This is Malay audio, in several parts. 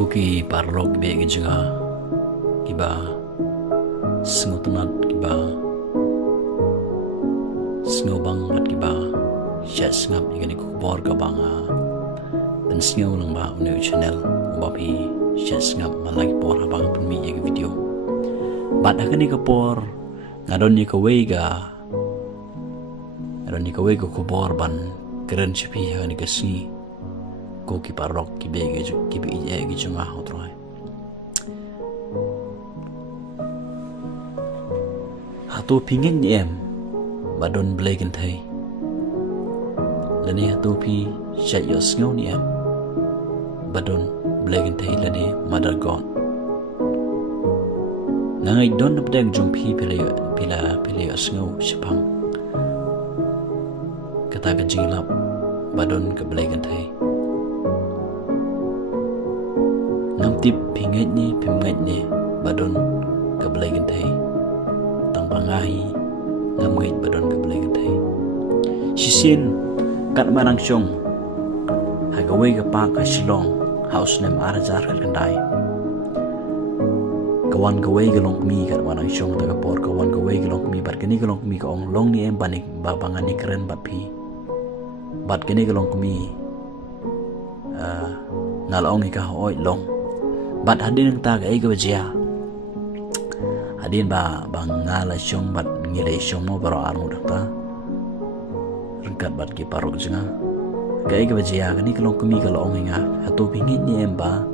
Kuki parlok be juga kiba sengutunat kiba sengobang mat kiba syat sengap igani kubor ka banga dan sengau lang ba new channel bapi syat sengap malagi por habang penmi ig video bat akani ka por ngadon ni ka wega kubor ban keren chipi hani ka si Kuki parlok kibe ige junga hotroy hatu pingin em badon blegen thai lani hatu pi shat yo snow ni em badon blegen thai lani mother god nangai don napdang jung pi pila snow shapang kata ka jilap badon ka blegen thai tip pingat ni badon kablay gantay tang pangahi ngamgait badon kablay gantay sisin kat manang syong hagaway ka pa ka silong house nem arajar kal kanday kawan gaway galong mi kat manang syong tagapor kawan gaway galong mi bat kani galong mi ka ong long ni em banik babangan ni keren bat pi bat kani galong mi ngalong ika oi long bat hadin ang tag ay gawajya hadin ba ngala syong bat ngilay syong mo baro armo dakta rengkat bat ki parok jenga kay gawajya kani kalong kumi kalong nga hatu pingit ni emba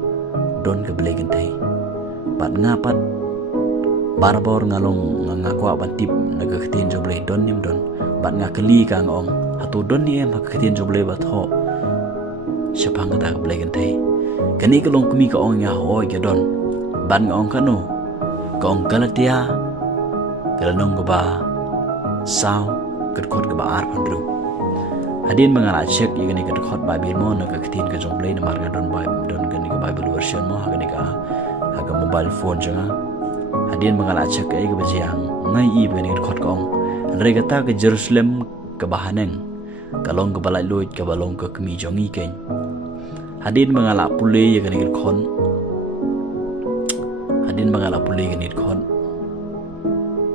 don kablay gantay bat ngapat barbor ngalong ngakwa batip nagakatin joblay don nim don bat ngakali ka ngong hatu don ni em hakatin joblay bat ho syapang kata kablay gantay kani kalong kumi ka ong ya hoy ka don ban ngong kanu ka ong galatia kalanong ka ba sao kadkot ka ba arpan bro hadin mangala check igani kadkot bible mo nagakatin ka jomplay na marga don gani ka bible version mo hagani ka haga mobile phone janga hadin mangala check ay ka bajang ngai i gani kadkot ka ong regata ka Jerusalem ka bahaneng kalong ka balay loit ka balong ka kumi jongi ken hadin mangala pulay ganit kon hadin mangala pulay ganit kon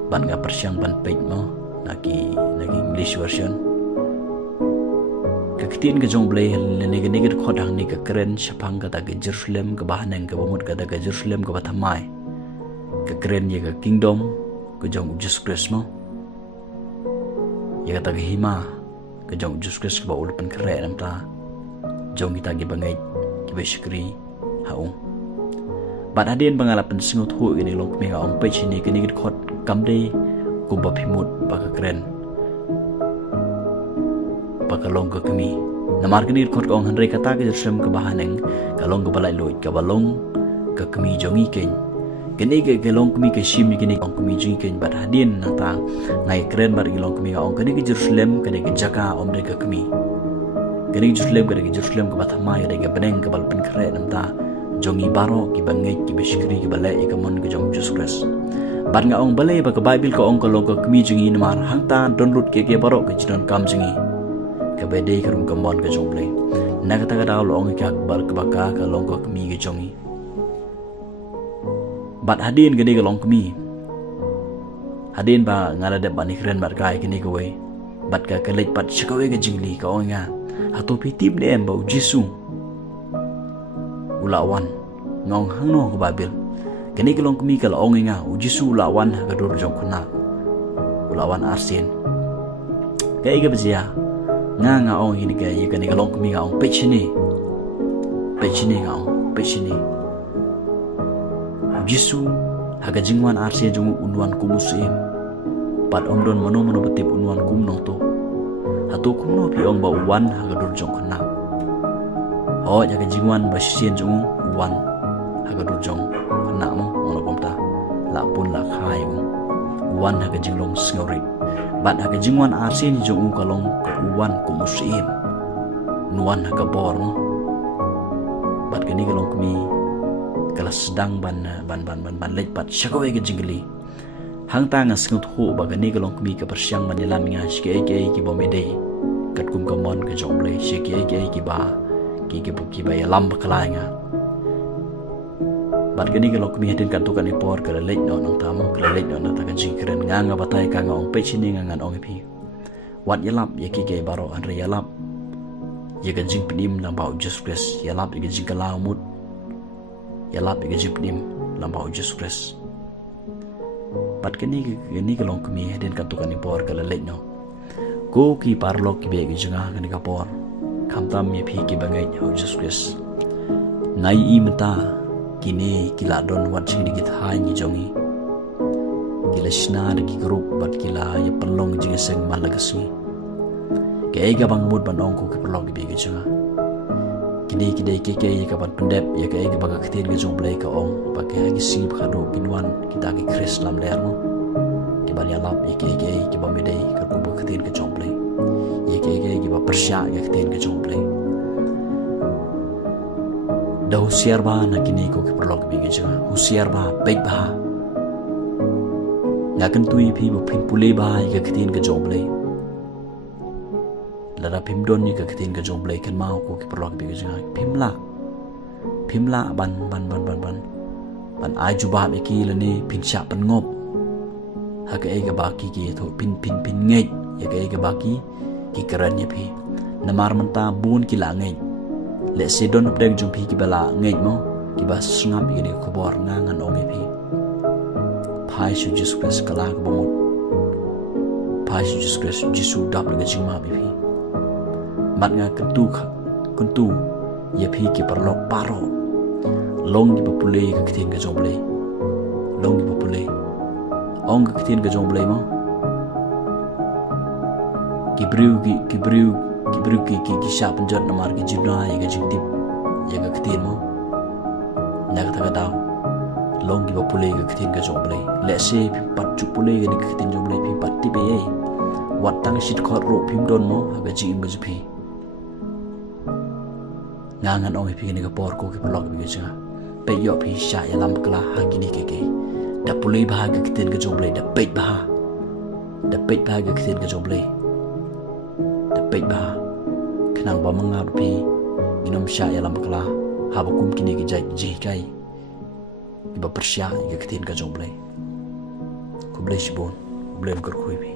ban nga persyang ban page mo nagi English version kakitin ka jong blay nigit kon hang ni ka keren syapang kata ka Jerusalem ka bahaneng ka bumut kata ka Jerusalem ka batamay ka keren ya ka kingdom ka jong Jesus Christ mo ya kata ka hima ka jong Jesus Christ ka ba ulupan kare namta jong kita gibangai kibesikri haung bat hadin bangalapan singut hu gini long mi ong pe chini kini git khot kamde kumba phimut baka kren baka long ka kami namar kini khot ong hanre kata ke jersem ke bahaneng kalong ke balai loit ka balong ka kami jongi ken kini ke long kami ke shim kini ong kami jongi ken bat hadin nata ngai kren bar long kami ong kini ke Jerusalem kini ke jaka om de ka kami kini Jerusalem ke batamay ada ke beneng ke balpin kere namta jongi baro ki bangai ki besikri ki balai ke mon ke jong Jesus Christ bar nga ong balai ba ke Bible ko ong kalong ke kemi jongi namar hangta download ke baro ke jidon kam jongi ke bede ke rum ke mon ke jong play na kata ka daw ong ke akbar ke baka ke long ke kemi ke jongi bat hadin gede ke long kemi hadin ba ngala de bani keren bar kai kini ke we bat ka kelej pat shikawe ke jingli ka ong nga atau pitip ni em bau Jesu ulawan ngong hang no ke Bible kini kelong kemi kala ong nga u Jesu ulawan ka dor jong kuna ulawan arsin kay ga bajia nga ong ini kay kini kelong kemi nga ong pechini Jesu haga jingwan arsin jong unwan kumusim pat om don mano betip unwan kum nong to hatu kumno pi ong ba wan hagadur jong kana ho jaga jingwan ba sien jong wan hagadur jong kana mo ono pomta la pun la khai wan haga jinglong sngori bat haga jingwan arsin jong kalong ka wan kumusim nuan haga bor mo bat kini kalong kami kala sedang ban lej pat syakawe ga jingli hang tanga sengut hu bagani galong kami ke persiang manilam nga shike ki bomede kat kum kamon ke jomble shike ki ba ya lam bakala nga bat kini kalau kami hadin kan tukan ipor kala late no nang tamu kala late no nang takan jingkren nganga batai ka ngong pe chini ngangan ong pi wat yalap ya ki ke baro andre yalap ya kan jing pidim lambau Jesus Christ yalap ya jing kala mut yalap ya jing pidim lambau Jesus Christ bat kini kalau kami hadin kan tukan ipor kala late no ko ki parlok ki be gi janga kan kapor kamtam ya pi ki bangai Jesus Christ ngai i mata kini kila don wat sing dikit hai ni jongi kila sna di grup bat kila ya pelong jing seng malagasi ke ga bang mud banong ko ke pelong bi ge janga kini kidai ke ka ban pendep ya ke ga baga khatin ge jong blai ka ong ba ke gi si khado kinwan kita ke Chris lam ler mo ke ban ya lap ya ke ba me dei ka ko ba khatin ke jong blai ya ke ba persya ya khatin ke jong blai dah husiar ba na kini ko ke perlok bi ge janga husiar ba baik ba ngakan tui phi bo phin pule ba ga khatin ga jomble lara phim don ni ga khatin ga jomble kan mau ko ke perlok bi ge janga phimla ban ai ju ba me ki lani phin sha pan ngop ha ga ga ba ki ke tho pin ngei ya ga ba ki karan ye phi namar manta bun ki la ngei le se don updeng jong pi ki bala ngei mo ki ba sngam ki ni khobor ngangan ong pi phai su Jesus Christ kala ko mo phai su Jesus Christ jisu dap le jing ma pi mat nga kuntu ye pi ki parlok paro long di popule ka ktin ga jomble long di popule ong ka ktin ga jomble mo ki briu ki sha penjat namar ki jibna ya ga jingtip ya ga ktin mo na ka ta long ki ba pule ga ktin ga jomble le se pi pat chu pule ga ni ktin jomble pi pat ti be wat tang shit khot ro phim don mo ha ga ji im ga pi ngangan ong pi ni ga por ko ki blog bi ga cha pe yo pi sha ya lam kla ha gi ni ke da pule ba ga ktin ga jomble da pe ba ga ktin ga jomble baik bah kenang ba mangap pi ginom sya ya lam kala ha bakum kini ki jai ji kai iba persya ga ktin ka jomble ko blai shibon blai gor ko pi